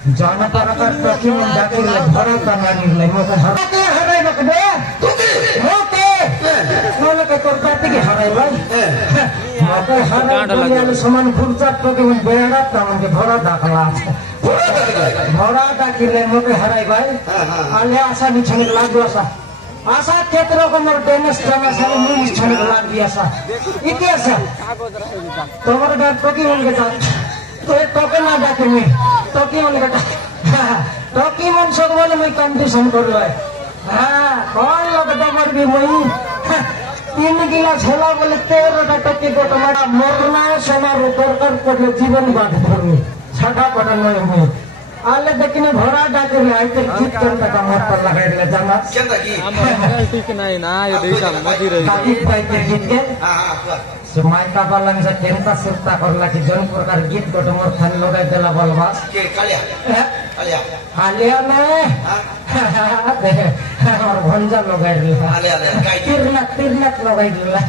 जाना तारा का डॉक्यूमेंट डाके ले भरा का नानी ले मोके हराई बकबे मोके मोले के तोर पाते के हराई भाई मोके हराई दुनिया समान फुर्सत तो के बेड़ा तमन के भरा दाखला भरा डाके ले मोके हराई भाई आले आशा निछने लागो आशा क्षेत्र को मोर टेनिस जगह से मुझ छने लाग दिया सा इतिहास तोमर गात तो की मन के साथ तो एक टोकन ना डाके में तो की मन के तो की मन सब बोले मैं कंडीशन कर लो हां कौन लोग तोमर भी मैं 3 गिलास होला बोले 13 टके को टमाटर मोरना सोना रोकर कर जीवन बात धरनी छठा पटन में आले देखने भरा डाके ले आइते जीत करता का मत पर लगाए ले जाना केंदा की हम ठीक नहीं ना ये देशा मजी रही ताकि पाइते जीत के हां से माइका वाला में से केंता सुरता करला कि जन प्रकार गीत को मोर थान लगाई देला बलवास के कालिया हालिया में देख और भंजा लगाई दिला हालिया काई तीरना लगाई दिला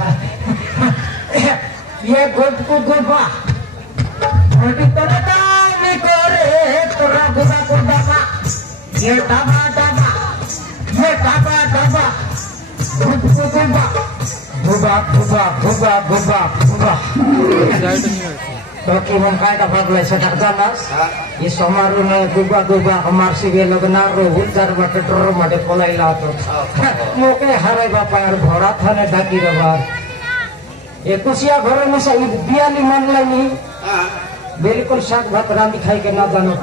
ये गोट को गोबा मोटी तोरा में करे तोरा गोबा को दबा ये दबा गोट को गोबा गुबा तो कि मन काय का भाग ले सटा जानास ये समारोह में गुबा हमार सिवे लगना रो उच्चार बट ट्रो मटे कोलाइला तो मोके हरे बापा यार घोड़ा थाने ढाकी रबा ये कुसिया घर में से बियाली मन लानी बिल्कुल साग भात रानी खाई के ना जानो